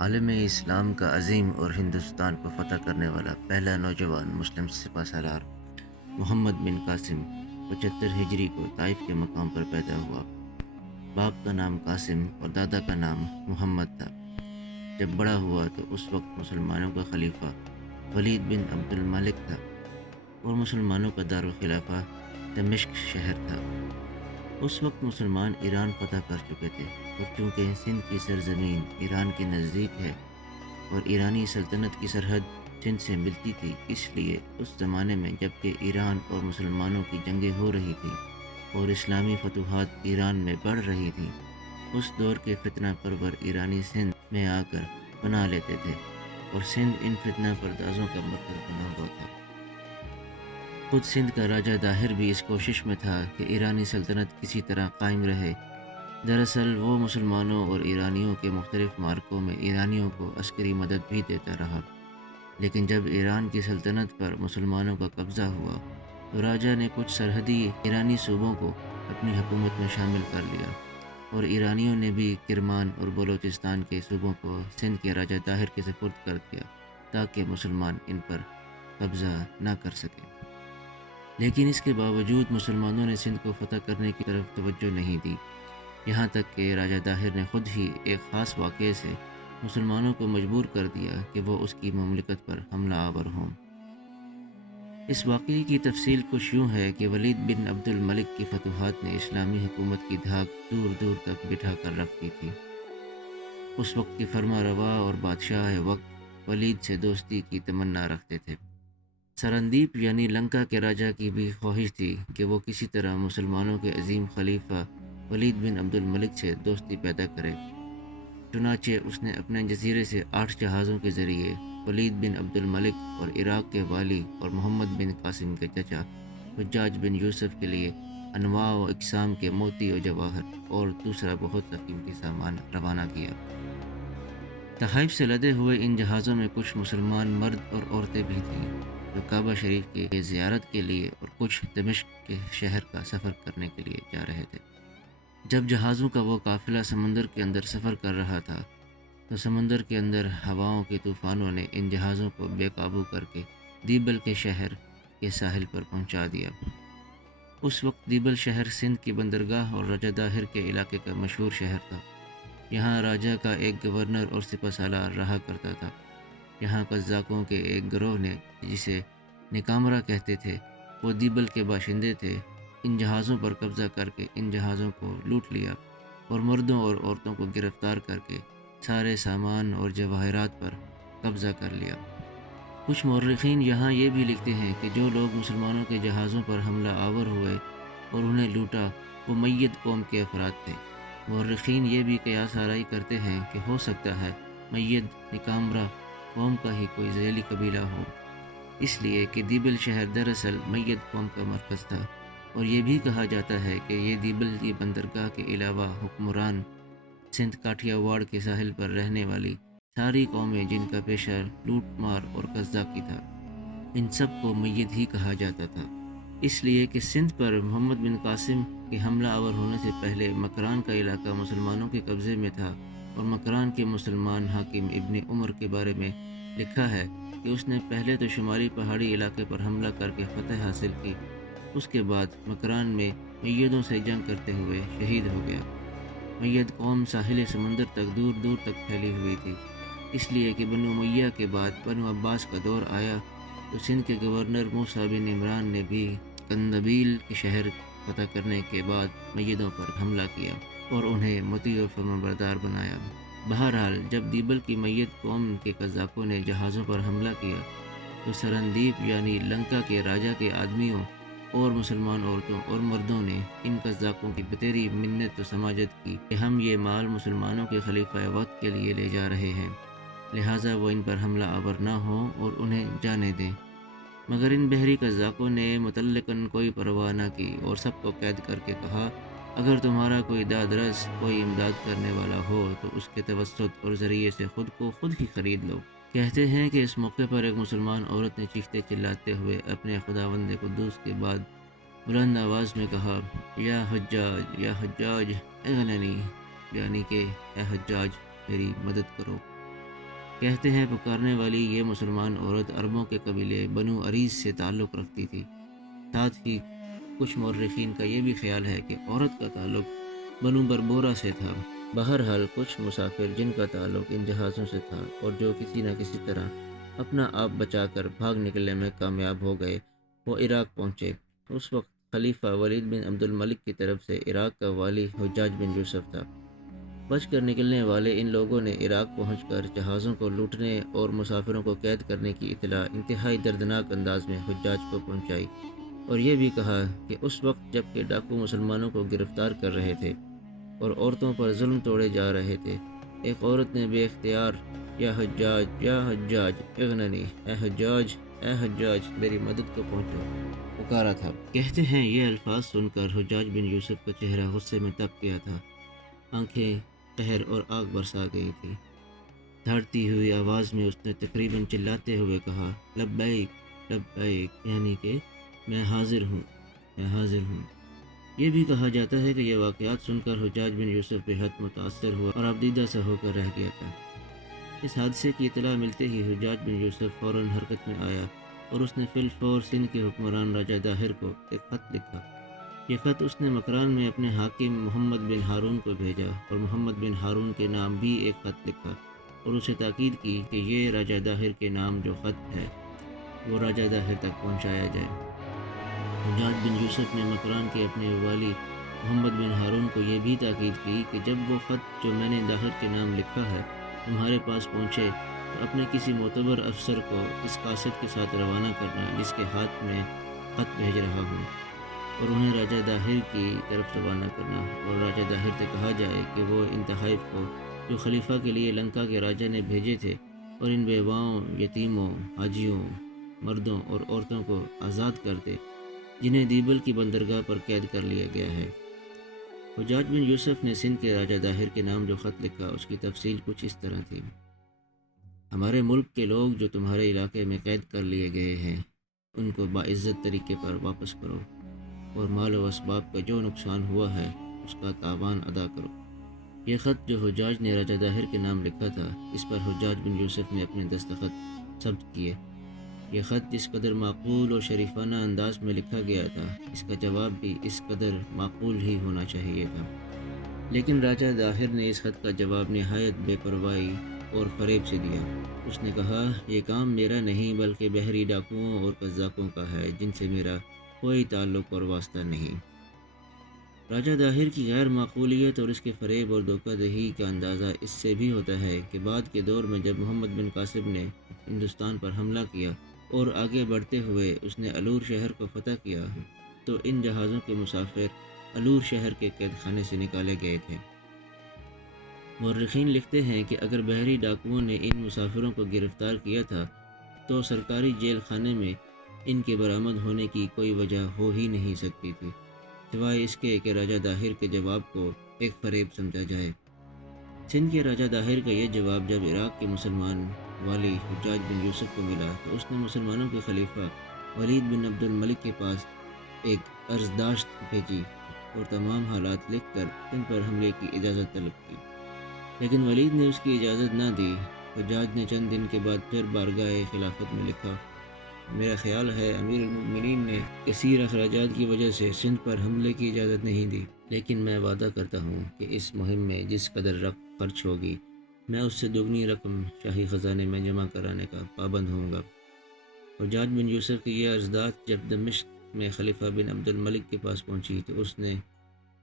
عالم اسلام کا عظیم اور ہندوستان کو فتح کرنے والا پہلا نوجوان مسلم سپہ سالار محمد بن قاسم 75 ہجری کو طائف کے مقام پر پیدا ہوا۔ باپ کا نام قاسم اور دادا کا نام محمد تھا۔ جب بڑا ہوا تو اس وقت مسلمانوں کا خلیفہ ولید بن عبد الملک تھا اور مسلمانوں کا دارالخلافہ دمشق شہر تھا۔ اس وقت مسلمان ایران فتح کر چکے تھے، اور چونکہ سندھ کی سرزمین ایران کے نزدیک ہے اور ایرانی سلطنت کی سرحد سندھ سے ملتی تھی، اس لیے اس زمانے میں جب کہ ایران اور مسلمانوں کی جنگیں ہو رہی تھیں اور اسلامی فتوحات ایران میں بڑھ رہی تھیں، اس دور کے فتنہ پرور ایرانی سندھ میں آ کر پناہ لیتے تھے، اور سندھ ان فتنہ پردازوں کا مرکز بنا ہوا تھا۔ خود سندھ کا راجہ داہر بھی اس کوشش میں تھا کہ ایرانی سلطنت کسی طرح قائم رہے۔ دراصل وہ مسلمانوں اور ایرانیوں کے مختلف معرکوں میں ایرانیوں کو عسکری مدد بھی دیتا رہا، لیکن جب ایران کی سلطنت پر مسلمانوں کا قبضہ ہوا تو راجہ نے کچھ سرحدی ایرانی صوبوں کو اپنی حکومت میں شامل کر لیا، اور ایرانیوں نے بھی کرمان اور بلوچستان کے صوبوں کو سندھ کے راجہ داہر کے سپرد کر دیا تاکہ مسلمان ان پر قبضہ نہ کر سکیں۔ لیکن اس کے باوجود مسلمانوں نے سندھ کو فتح کرنے کی طرف توجہ نہیں دی، یہاں تک کہ راجہ داہر نے خود ہی ایک خاص واقعے سے مسلمانوں کو مجبور کر دیا کہ وہ اس کی مملکت پر حملہ آور ہوں۔ اس واقعے کی تفصیل کچھ یوں ہے کہ ولید بن عبد الملک کی فتوحات نے اسلامی حکومت کی دھاک دور دور تک بٹھا کر رکھ دی تھی۔ اس وقت کے فرما روا اور بادشاہ وقت ولید سے دوستی کی تمنا رکھتے تھے۔ سرندیپ یعنی لنکا کے راجہ کی بھی خواہش تھی کہ وہ کسی طرح مسلمانوں کے عظیم خلیفہ ولید بن عبد الملک سے دوستی پیدا کرے۔ چنانچہ اس نے اپنے جزیرے سے 8 جہازوں کے ذریعے ولید بن عبد الملک اور عراق کے والی اور محمد بن قاسم کے چچا حجاج بن یوسف کے لیے انواع و اقسام کے موتی و جواہر اور دوسرا بہت سا قیمتی سامان روانہ کیا۔ تحائف سے لدے ہوئے ان جہازوں میں کچھ مسلمان مرد اور عورتیں بھی تھیں جو کعبہ شریف کی زیارت کے لیے اور کچھ دمشق کے شہر کا سفر کرنے کے لیے جا رہے تھے۔ جب جہازوں کا وہ قافلہ سمندر کے اندر سفر کر رہا تھا تو سمندر کے اندر ہواؤں کے طوفانوں نے ان جہازوں کو بے قابو کر کے دیبل کے شہر کے ساحل پر پہنچا دیا۔ اس وقت دیبل شہر سندھ کی بندرگاہ اور راجہ داہر کے علاقے کا مشہور شہر تھا۔ یہاں راجہ کا ایک گورنر اور سپہ سالار رہا کرتا تھا۔ یہاں قزاقوں کے ایک گروہ نے جسے نکامرا کہتے تھے، وہ دیبل کے باشندے تھے۔ ان جہازوں پر قبضہ کر کے ان جہازوں کو لوٹ لیا اور مردوں اور عورتوں کو گرفتار کر کے سارے سامان اور جواہرات پر قبضہ کر لیا۔ کچھ مورخین یہاں یہ بھی لکھتے ہیں کہ جو لوگ مسلمانوں کے جہازوں پر حملہ آور ہوئے اور انہیں لوٹا وہ میت قوم کے افراد تھے۔ مورخین یہ بھی قیاس آرائی کرتے ہیں کہ ہو سکتا ہے میت نکامرا قوم کا ہی کوئی ذیلی قبیلہ ہو، اس لیے کہ دیبل شہر دراصل میت قوم کا مرکز تھا، اور یہ بھی کہا جاتا ہے کہ یہ دیبل کی بندرگاہ کے علاوہ حکمران سندھ کاٹھیا واڑ کے ساحل پر رہنے والی ساری قومیں جن کا پیشہ لوٹ مار اور قزاقی تھا، ان سب کو میت ہی کہا جاتا تھا، اس لیے کہ سندھ پر محمد بن قاسم کے حملہ آور ہونے سے پہلے مکران کا علاقہ مسلمانوں کے قبضے میں تھا، اور مکران کے مسلمان حاکم ابن عمر کے بارے میں لکھا ہے کہ اس نے پہلے تو شمالی پہاڑی علاقے پر حملہ کر کے فتح حاصل کی، اس کے بعد مکران میں میدوں سے جنگ کرتے ہوئے شہید ہو گیا۔ مید قوم ساحل سمندر تک دور دور تک پھیلی ہوئی تھی، اس لیے کہ بنو امیہ کے بعد بنو عباس کا دور آیا تو سندھ کے گورنر موسیٰ بن عمران نے بھی قندبیل کے شہر فتح کرنے کے بعد میدوں پر حملہ کیا اور انہیں مطیع و فرمانبردار بنایا۔ بہرحال جب دیبل کی میت قوم کے قزاقوں نے جہازوں پر حملہ کیا تو سرندیپ یعنی لنکا کے راجہ کے آدمیوں اور مسلمان عورتوں اور مردوں نے ان قزاقوں کی بتیری منت و سماجت کی کہ ہم یہ مال مسلمانوں کے خلیفہ وقت کے لیے لے جا رہے ہیں، لہٰذا وہ ان پر حملہ آور نہ ہوں اور انہیں جانے دیں۔ مگر ان بحری قزاقوں نے متعلقاً کوئی پرواہ نہ کی اور سب کو قید کر کے کہا، اگر تمہارا کوئی داد رس کوئی امداد کرنے والا ہو تو اس کے توسط اور ذریعے سے خود کو خود ہی خرید لو۔ کہتے ہیں کہ اس موقع پر ایک مسلمان عورت نے چیختے چلاتے ہوئے اپنے خداوند قدوس کے بعد بلند آواز میں کہا، یا حجاج اغننی، یعنی کہ اے حجاج میری مدد کرو۔ کہتے ہیں پکارنے والی یہ مسلمان عورت عربوں کے قبیلے بنو عریض سے تعلق رکھتی تھی۔ ساتھ ہی کچھ مورخین کا یہ بھی خیال ہے کہ عورت کا تعلق بنو بربورہ سے تھا۔ بہرحال کچھ مسافر جن کا تعلق ان جہازوں سے تھا اور جو کسی نہ کسی طرح اپنا آپ بچا کر بھاگ نکلنے میں کامیاب ہو گئے، وہ عراق پہنچے۔ اس وقت خلیفہ ولید بن عبد الملک کی طرف سے عراق کا والی حجاج بن یوسف تھا۔ بچ کر نکلنے والے ان لوگوں نے عراق پہنچ کر جہازوں کو لوٹنے اور مسافروں کو قید کرنے کی اطلاع انتہائی دردناک انداز میں حجاج کو پہنچائی، اور یہ بھی کہا کہ اس وقت جب کہ ڈاکو مسلمانوں کو گرفتار کر رہے تھے اور عورتوں پر ظلم توڑے جا رہے تھے، ایک عورت نے بے اختیار یا حجاج اغننی، اے حجاج میری مدد کو پہنچو پکارا تھا۔ کہتے ہیں یہ الفاظ سن کر حجاج بن یوسف کا چہرہ غصے میں تپ گیا تھا، آنکھیں قہر اور آگ برسا گئی تھی۔ دھڑتی ہوئی آواز میں اس نے تقریباً چلاتے ہوئے کہا، لبیک لبیک، یعنی کہ میں حاضر ہوں، میں حاضر ہوں۔ یہ بھی کہا جاتا ہے کہ یہ واقعات سن کر حجاج بن یوسف بے حد متاثر ہوا اور آبدیدہ سا ہو کر رہ گیا تھا۔ اس حادثے کی اطلاع ملتے ہی حجاج بن یوسف فوراً حرکت میں آیا اور اس نے فی الفور سندھ کے حکمران راجہ داہر کو ایک خط لکھا۔ یہ خط اس نے مکران میں اپنے حاکم محمد بن ہارون کو بھیجا اور محمد بن ہارون کے نام بھی ایک خط لکھا اور اسے تاکید کی کہ یہ راجہ داہر کے نام جو خط ہے وہ راجہ داہر تک پہنچایا جائے۔ حجاج بن یوسف نے مکران کے اپنے والی محمد بن ہارون کو یہ بھی تاکید کی کہ جب وہ خط جو میں نے داہر کے نام لکھا ہے تمہارے پاس پہنچے تو اپنے کسی معتبر افسر کو اس قاصد کے ساتھ روانہ کرنا جس کے ہاتھ میں خط بھیج رہا ہوں، اور انہیں راجہ داہر کی طرف روانہ کرنا، اور راجہ داہر سے کہا جائے کہ وہ ان تحائف کو جو خلیفہ کے لیے لنکا کے راجہ نے بھیجے تھے اور ان بیواؤں، یتیموں، حاجیوں، مردوں اور عورتوں کو آزاد کر دے جنہیں دیبل کی بندرگاہ پر قید کر لیا گیا ہے۔ حجاج بن یوسف نے سندھ کے راجہ داہر کے نام جو خط لکھا اس کی تفصیل کچھ اس طرح تھی: ہمارے ملک کے لوگ جو تمہارے علاقے میں قید کر لیے گئے ہیں ان کو باعزت طریقے پر واپس کرو، اور مال و اسباب کا جو نقصان ہوا ہے اس کا تاوان ادا کرو۔ یہ خط جو حجاج نے راجہ داہر کے نام لکھا تھا، اس پر حجاج بن یوسف نے اپنے دستخط ثبت کیے۔ یہ خط جس قدر معقول اور شریفانہ انداز میں لکھا گیا تھا، اس کا جواب بھی اس قدر معقول ہی ہونا چاہیے تھا، لیکن راجہ داہر نے اس خط کا جواب نہایت بے پرواہی اور فریب سے دیا۔ اس نے کہا، یہ کام میرا نہیں بلکہ بحری ڈاکوؤں اور قزاقوں کا ہے جن سے میرا کوئی تعلق اور واسطہ نہیں۔ راجہ داہر کی غیر معقولیت اور اس کے فریب اور دھوکہ دہی کا اندازہ اس سے بھی ہوتا ہے کہ بعد کے دور میں جب محمد بن قاسم نے ہندوستان پر حملہ کیا اور آگے بڑھتے ہوئے اس نے الور شہر کو فتح کیا تو ان جہازوں کے مسافر الور شہر کے قید خانے سے نکالے گئے تھے۔ مورخین لکھتے ہیں کہ اگر بحری ڈاکوؤں نے ان مسافروں کو گرفتار کیا تھا تو سرکاری جیل خانے میں ان کے برآمد ہونے کی کوئی وجہ ہو ہی نہیں سکتی تھی، سوائے اس کے کہ راجہ داہر کے جواب کو ایک فریب سمجھا جائے۔ سندھ کے راجہ داہر کا یہ جواب جب عراق کے مسلمان والی حجاج بن یوسف کو ملا تو اس نے مسلمانوں کے خلیفہ ولید بن عبد الملک کے پاس ایک عرضداشت بھیجی اور تمام حالات لکھ کر سندھ پر حملے کی اجازت طلب کی، لیکن ولید نے اس کی اجازت نہ دی۔ حجاج نے چند دن کے بعد پھر بارگاہ خلافت میں لکھا، میرا خیال ہے امیر المؤمنین نے کثیر اخراجات کی وجہ سے سندھ پر حملے کی اجازت نہیں دی، لیکن میں وعدہ کرتا ہوں کہ اس مہم میں جس قدر رقم خرچ ہوگی میں اس سے دگنی رقم شاہی خزانے میں جمع کرانے کا پابند ہوں گا۔ حجاج بن یوسف کی یہ عرضداشت جب دمشق میں خلیفہ بن عبد الملک کے پاس پہنچی تو اس نے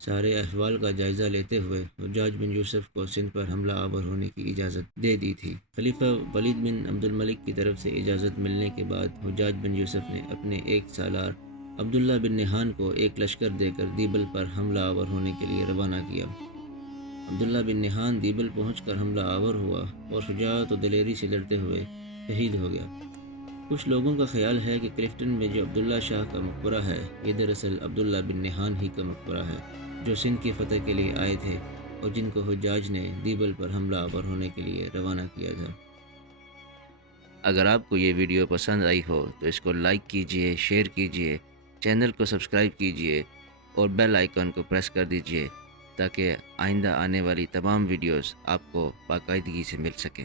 سارے احوال کا جائزہ لیتے ہوئے حجاج بن یوسف کو سندھ پر حملہ آور ہونے کی اجازت دے دی تھی۔ خلیفہ ولید بن عبد الملک کی طرف سے اجازت ملنے کے بعد حجاج بن یوسف نے اپنے ایک سالار عبداللہ بن نہان کو ایک لشکر دے کر دیبل پر حملہ آور ہونے کے لیے روانہ کیا۔ عبداللہ بن نہان دیبل پہنچ کر حملہ آور ہوا اور شجاعت و دلیری سے لڑتے ہوئے شہید ہو گیا۔ کچھ لوگوں کا خیال ہے کہ کرفٹن میں جو عبداللہ شاہ کا مقبرہ ہے یہ دراصل عبداللہ بن نہان ہی کا مقبرہ ہے جو سندھ کی فتح کے لیے آئے تھے اور جن کو حجاج نے دیبل پر حملہ آور ہونے کے لیے روانہ کیا تھا۔ اگر آپ کو یہ ویڈیو پسند آئی ہو تو اس کو لائک کیجئے، شیئر کیجئے، چینل کو سبسکرائب کیجئے اور بیل آئیکن کو پریس کر دیجئے تاکہ آئندہ آنے والی تمام ویڈیوز آپ کو باقاعدگی سے مل سکیں۔